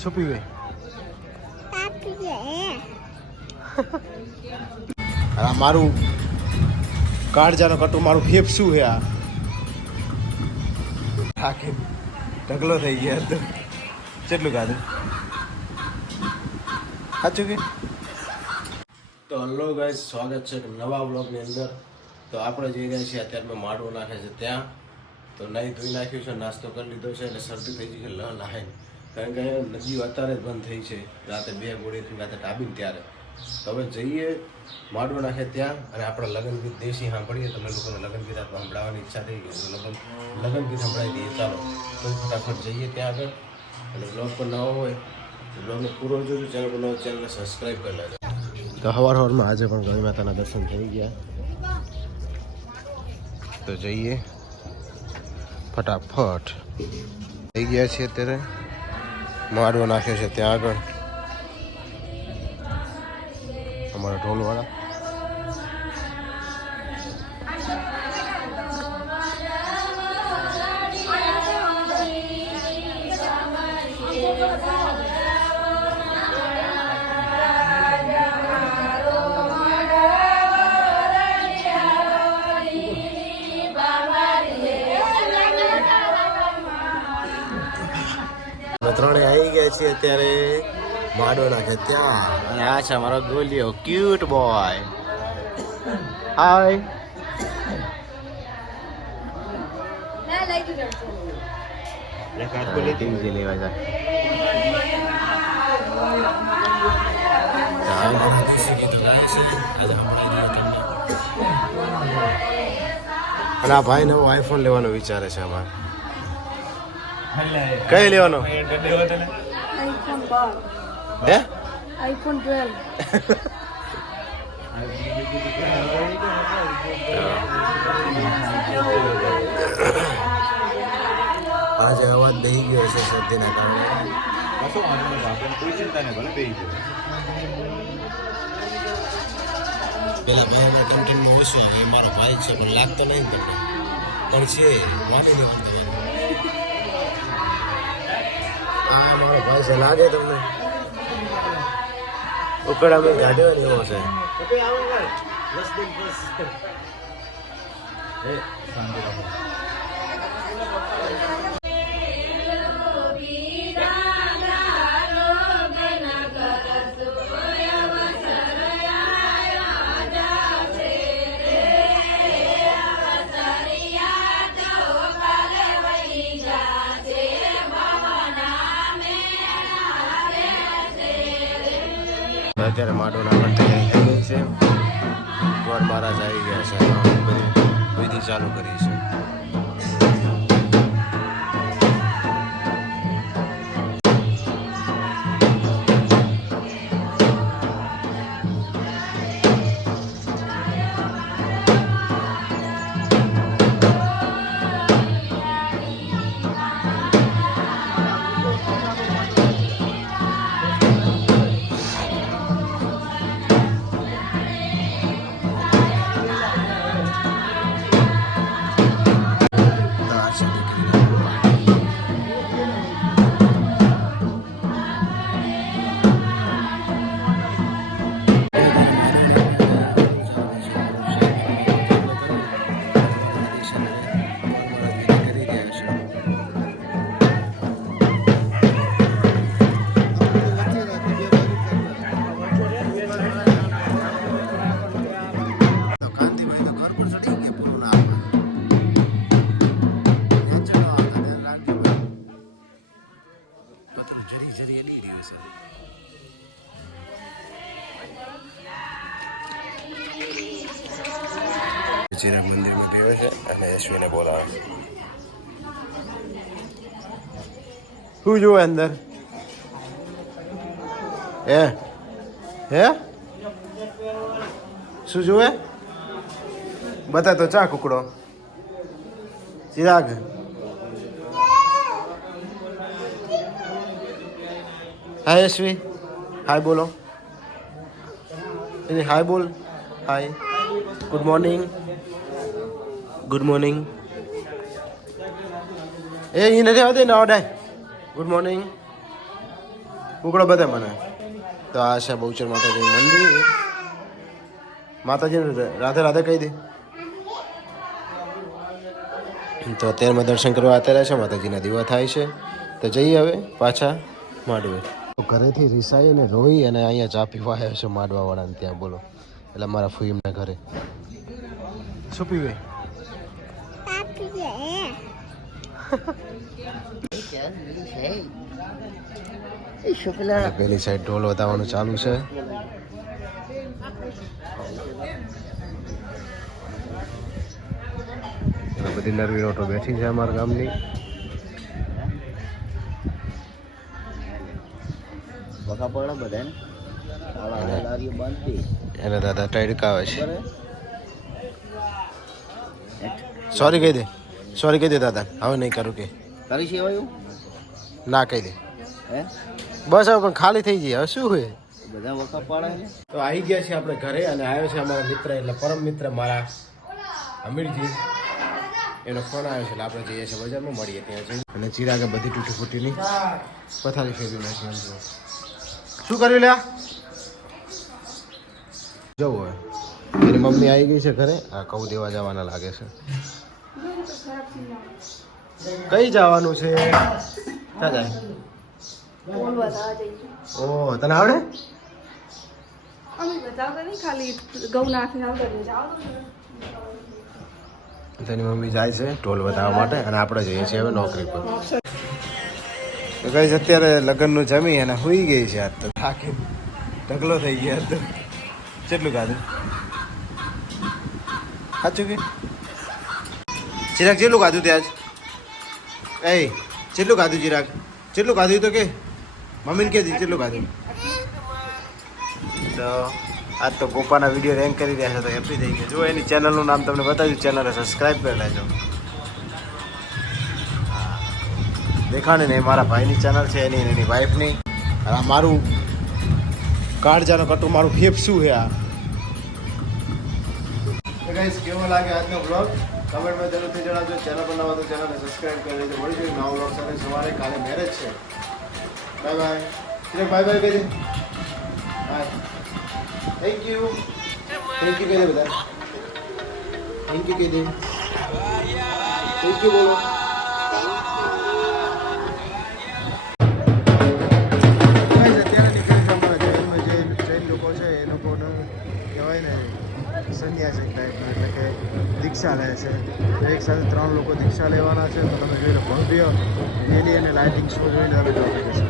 શું પીવે? આ મારું કાળજાનો કટું મારું ફેફસું છે આ. થાકી ઢગલો થઈ ગયા તો કેટલું ખાધું સાચું કે? તો હલો ગાઈસ, સ્વાગત છે નવા બ્લોગની અંદર. તો આપણે જઈ રહ્યા છીએ અત્યારે માડવો નાખે છે ત્યાં. તો નહીં ધોઈ નાખ્યું છે, નાસ્તો કરી લીધો છે અને શરદી થઈ ગઈ છે નહાઈને, કારણ કે નદીઓ અત્યારે જ બંધ થઈ છે. રાતે 2 ગોળીથી રાતે ટાબીને ત્યારે. તો હવે જઈએ માડવો નાખે ત્યાં અને આપણે લગ્ન ગીત દેશી સાંભળીએ. તમને લોકોને લગ્ન ગીત સંભળાવવાની ઈચ્છા થઈ ગઈ, લગ્ન ગીત સંભળાવી દઈએ. ચાલો તો ફટાફટ જઈએ ત્યાં આગળ. અને બ્લોગ પર નવો હોય તો બ્લોગને પૂરો જોજો, ચેનલ પર નવો ચેનલને સબસ્ક્રાઈબ કરી લેજો. તો સવારમાં આજે પણ ગણી માતાના દર્શન થઈ ગયા. તો જઈએ ફટાફટ. થઈ ગયા છીએ અત્યારે માડવો નાખ્યો છે ત્યાં આગળ અમારા ઢોલવાળા. ત્રણે આવી ગયા છીએ અત્યારે માડવો નાખે ત્યાં. અને આ છે અમારો ગોલિયો, ક્યુટ બોય. હાય. લેવા જા. અને આ ભાઈ નવો આઈફોન લેવાનો વિચારે છે અમારે. કઈ લેવાનો? હે iPhone 12. આજે અવાજ દઈ ગયો છે શરદીના કારણે. કોઈ ચિંતા નહીં, ભલે બેસી ગયો. પેલા ભાઈ અમારા કેન્ટીનમાં ઓછો, એ મારો ભાઈ છે પણ લાગતો નહીં તમને, પણ છે વાંધી નહીં કરતો. હા મારો ભાઈ છે, લાગે તમને? ઉકળા મેં ગાડ્યો એવો છે. શાંતિ રાખો. અત્યારે માડવો નાખવાની તૈયારી થઈ ગઈ છે. ગોર મહારાજ આવી ગયા છે, બધી વિધિ ચાલુ કરી છે. ચિરાગ મંદિરમાં ગયો છે અને યશ્વીને બોલાવે. શું જોવે અંદર? હે શું જોવે? બતા તો ચા કુકડો. ચિરાગ હાય યશ્વી, હાય બોલો. હાય બોલ. Hi, good morning. Good morning. એ નથી આવતી ને આવડાય. Good morning. કુકડો બધે મને તો આ છે બહુચર માતાજી મંદિર. માતાજીને રાધે રાધે કહી દે. તો અત્યારમાં દર્શન કરવા અત્યારે છે, માતાજીના દીવા થાય છે. તો જઈએ હવે પાછા માંડવે. ઘરેથી રિસાઈ અને રોઈ અને અહીંયા ચા પીવા આવ્યો છે માંડવા વાળાને ત્યાં. બોલો, એટલે મારા ફૂઈમના ઘરે શું પીવે? પેલી સાઈડ ઢોલ વતાવવાનું ચાલુ છે. બધી નરવી રોટો બેઠી છે અમારા ગામની. એને દાદા ટડકાવે છે. સોરી કહી દે, સોરી કહી દે દાદા, હવે નહીં કરું કે કરી છે એવું ના કહી દે. હે બસ હવે પણ ખાલી થઈ જાય, હવે શું હોય. બધા વખત પાડે છે. તો આવી ગયા છે આપણે ઘરે અને આવ્યો છે અમારા મિત્ર, એટલે પરમ મિત્ર મારા અમીરજી. એનો ફોન આવ્યો છે એટલે આપણે જઈએ છીએ બજારમાં, મળીએ ત્યાં જઈએ. અને ચિરાગે બધી તૂટી ફૂટીની પથારી ફેરવી નાખી. એમ જો શું કર્યું લ્યા જવું હોય. એની મમ્મી આવી ગઈ છે ઘરે. આ કહું દેવા જવાના લાગે છે. કઈ જવાનું છે? ક્યાં જાય? ઓહ, તને આવડે? તેની મમ્મી જાય છે ઢોલ બતાવવા માટે અને આપણે જઈએ છીએ હવે નોકરી પર. તો કઈ અત્યારે લગ્નનું જમી અને સુઈ ગઈ છે. આજ તો થાકી ઢગલો થઈ ગયા. તો કેટલું ખાધું? સાચું કે ચિરાગ જેટલું ખાધું ત્યાં જ? એ જેટલું ખાધું ચિરાગ? જેટલું ખાધું તો કે મમ્મીને કે જેટલું ખાધું. તો આજ તો ગોપાના વિડીયો રેન્ક કરી રહ્યા છે તો હેપી થઈ ગયા. જો એની ચેનલનું નામ તમને બતાવ્યું, ચેનલને સબસ્ક્રાઈબ કરી લેજો. દેખાણે ને મારા ભાઈની ચેનલ છે, એની એની વાઈફની. અને આ મારું કાળજાનો કટો, મારું ફેફસું છે આ. તો ગાઈસ, કેવો લાગે આજનો બ્લોગ કમેન્ટમાં જરૂરથી જણાવજો. ચેનલ પર નવા તો ચેનલને સબસ્ક્રાઈબ કરી લેજો. મળી જોઈએ નવા બ્લોગ સાથે સવારે. કાલે મેરેજ છે. By bye. બાય બાય કહી દે. Bye. Thank you. Thank you કહી દે બધા. થેન્ક યુ કહી દે. થેન્ક યુ બોલો. સંન્યાસી ટાઈપનું, એટલે કે દીક્ષા લે છે. એક સાથે 3 લોકો દીક્ષા લેવાના છે. તો તમે જોઈ લો, ભવ્ય રેલી અને લાઇટિંગ શો જોઈને તમે જોઈ શકો છો.